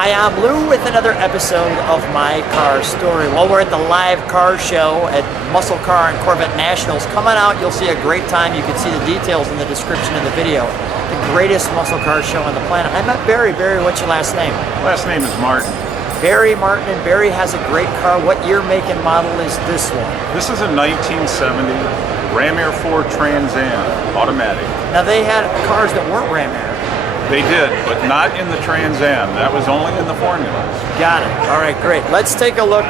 Hi, I'm Lou with another episode of My Car Story. Well, we're at the live car show at Muscle Car and Corvette Nationals. Come on out, you'll see a great time. You can see the details in the description of the video. The greatest muscle car show on the planet. I met Barry. Barry, what's your last name? Last name is Martin. Barry Martin, and Barry has a great car. What year, make, and model is this one? This is a 1970 Ram Air 4 Trans Am, automatic. Now, they had cars that weren't Ram Air. They did, but not in the Trans Am. That was only in the formulas. Got it. All right, great. Let's take a look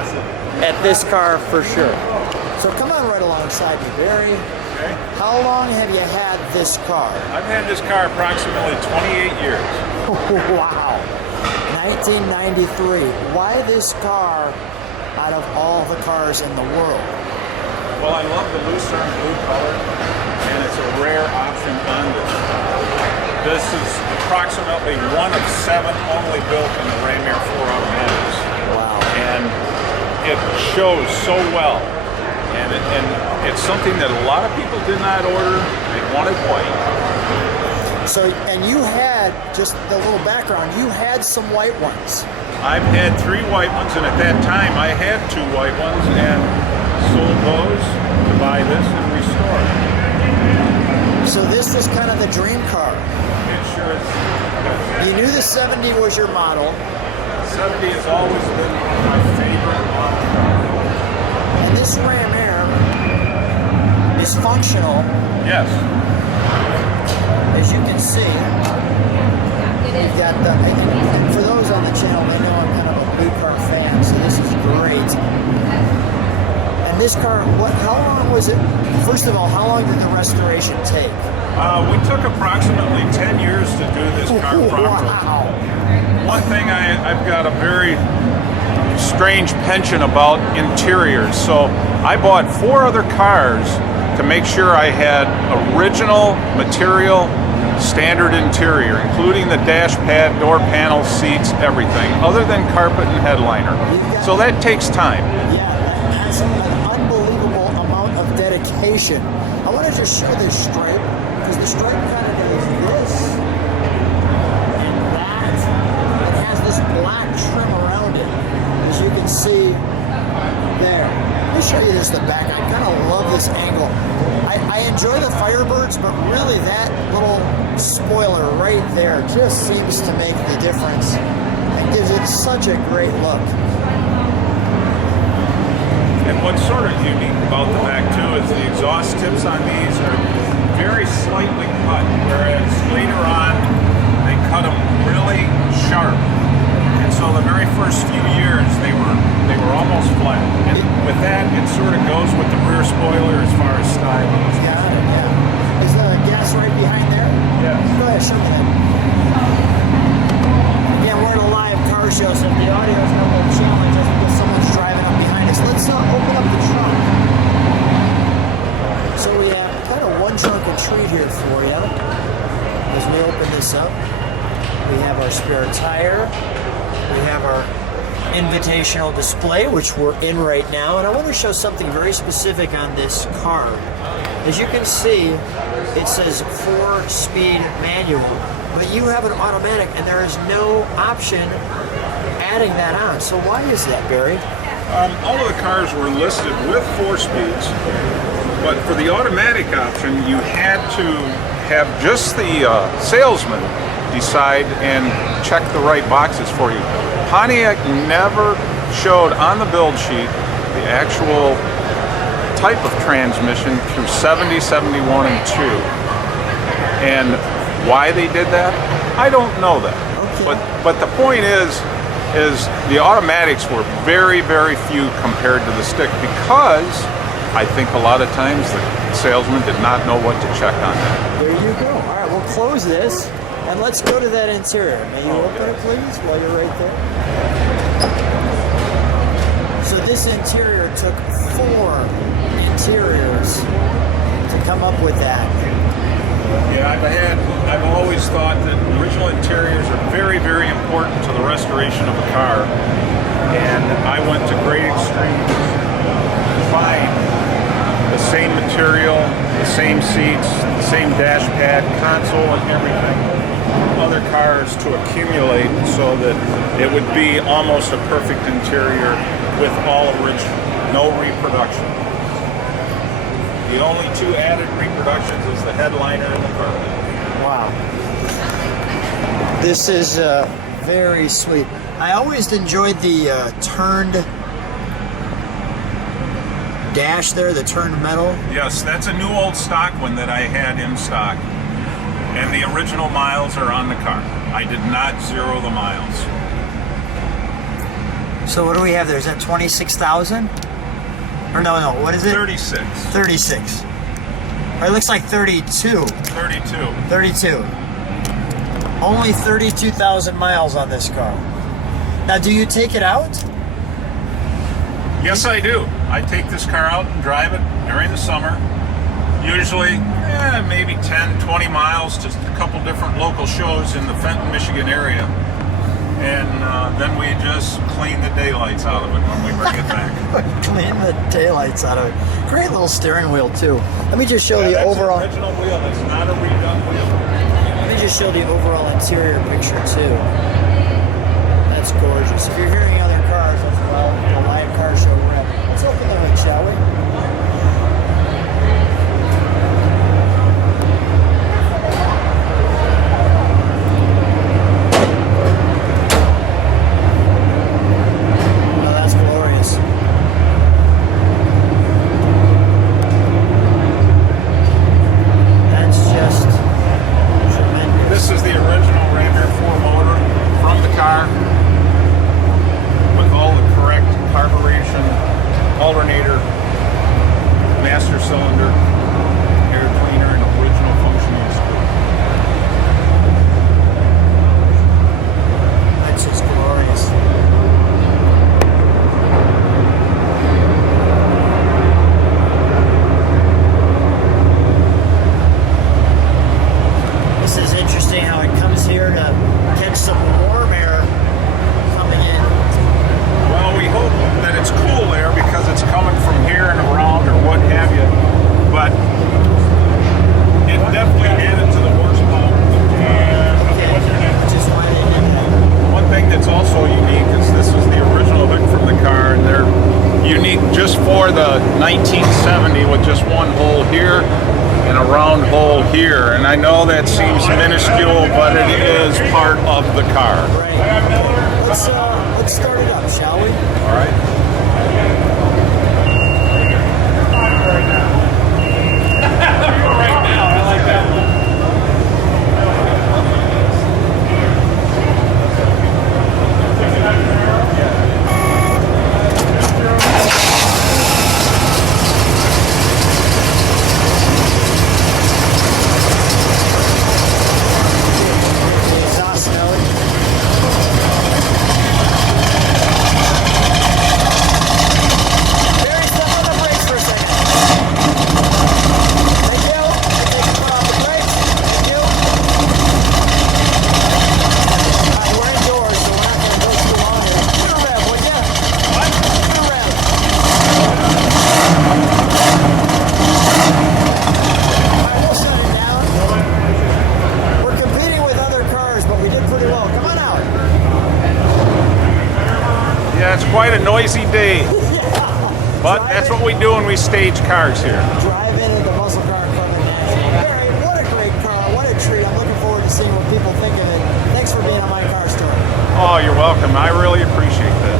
at this car for sure. So come on right alongside me, Barry. Okay. How long have you had this car? I've had this car approximately 28 years. Wow. 1993. Why this car out of all the cars in the world? Well, I love the Lucerne Blue color, and it's a rare option on this. This is approximately one of 7 only built in the Ram Air 4 automatics. Wow. And it shows so well. And it's something that a lot of people did not order. They wanted white. So, and you had, just the little background, you had some white ones. I've had 3 white ones, and at that time I had 2 white ones and sold those to buy this and restore it. So this is kind of the dream car. It sure is. You knew the 70 was your model. 70 has always been my favorite model. And this Ram Air is functional. Yes. As you can see, we've got the, and for those on the channel, they know I'm kind of a blue car fan, so this is great. And this car, how long was it? First of all, how long did the restoration take? We took approximately 10 years to do this car properly. Wow. One thing I've got a very strange penchant about interiors, so I bought 4 other cars to make sure I had original material, standard interior, including the dash pad, door panels, seats, everything, other than carpet and headliner. So that takes time. Yeah, that's an unbelievable amount of dedication. I want to just show this stripe, because the stripe kind of does this, and that. It has this black trim around it, as you can see there. Let me show you this in the back. I kind of love this angle. I enjoy the Firebirds, but really that little spoiler right there just seems to make the difference. It gives it such a great look. And what's sort of unique about the back too is the exhaust tips on these are very slightly cut, whereas later on they cut them really sharp. And so the very first few years they were almost flat. And with that, it sort of goes with the rear spoiler as far as style. Got it, yeah. Is the gas right behind there? Yes. Go ahead, show me that. Yeah, we're at a live car show, so if the audio is a little challenge, that's because someone's driving up behind us. Let's open up the trunk. So we have kind of one trunk or treat here for you. As we open this up, we have our spare tire. We have our invitational display, which we're in right now, and I want to show something very specific on this car. As you can see, it says 4-speed manual, but you have an automatic, and there is no option adding that on. So why is that, Barry? All of the cars were listed with 4 speeds, but for the automatic option, you had to have just the salesman decide and check the right boxes for you. Pontiac never showed on the build sheet the actual type of transmission through 70, 71, and 2. And why they did that, I don't know that. Okay. But the point is the automatics were very, very few compared to the stick, because I think a lot of times the salesman did not know what to check on that. There you go. All right, we'll close this. And let's go to that interior. May you open it, please, while you're right there? So this interior took 4 interiors to come up with that. Yeah, I've always thought that original interiors are very, very important to the restoration of a car. And I went to great extremes to find the same material, the same seats, the same dash pad, console, and everything. other cars to accumulate so that it would be almost a perfect interior with all original, no reproduction. The only two added reproductions is the headliner and the Corvette. Wow. This is very sweet. I always enjoyed the turned dash there, the turned metal. Yes, that's a new old stock one that I had in stock. And the original miles are on the car. I did not zero the miles. So what do we have there? Is that 26,000? Or no, what is it? 36. 36. Or it looks like 32. 32. Only 32,000 miles on this car. Now, do you take it out? Yes, I do. I take this car out and drive it during the summer. Usually, maybe 10, 20 miles to a couple different local shows in the Fenton, Michigan area. And then we just clean the daylights out of it when we bring it back. Clean the daylights out of it. Great little steering wheel, too. Let me just show the overall... That's an original wheel. It's not a redone wheel. Let me just show the overall interior picture, too. That's gorgeous. If you're hearing other cars, that's the live car show we're at. Let's open the hood, shall we? Oh, that's glorious. That's just tremendous. This is the original Ranger 4 motor from the car with all the correct carburation, alternator, master cylinder, air cleaner, and original functional screw. That's just glorious. This is interesting how it comes here to catch some warm air coming in. Well, we hope that it's cool air because it's coming from here and around or what have you, but it definitely added to the horsepower. Which is why they did that. One thing that's also unique is this is the original hood from the car, and they're unique just for the 1970 with just one hole here and a round hole here. And I know that seems minuscule, but it is part of the car. Right. Let's start it up, shall we? All right. Right now, I like that one. The exhaust note. Barry, step on the brakes for a second. Thank you. Take your foot off the brakes. Thank you. We're indoors, so we're not going to go too long here. Give it a rev, would ya? What? Give it a rev. Alright, we'll shut it down. We're competing with other cars, but we did pretty well. Come on out. Yeah, it's quite a noisy day, but that's what we do when we stage cars here. Drive into the muscle car in front of the National. Barry, what a great car. What a treat. I'm looking forward to seeing what people think of it. Thanks for being on my car story. Oh, you're welcome. I really appreciate that.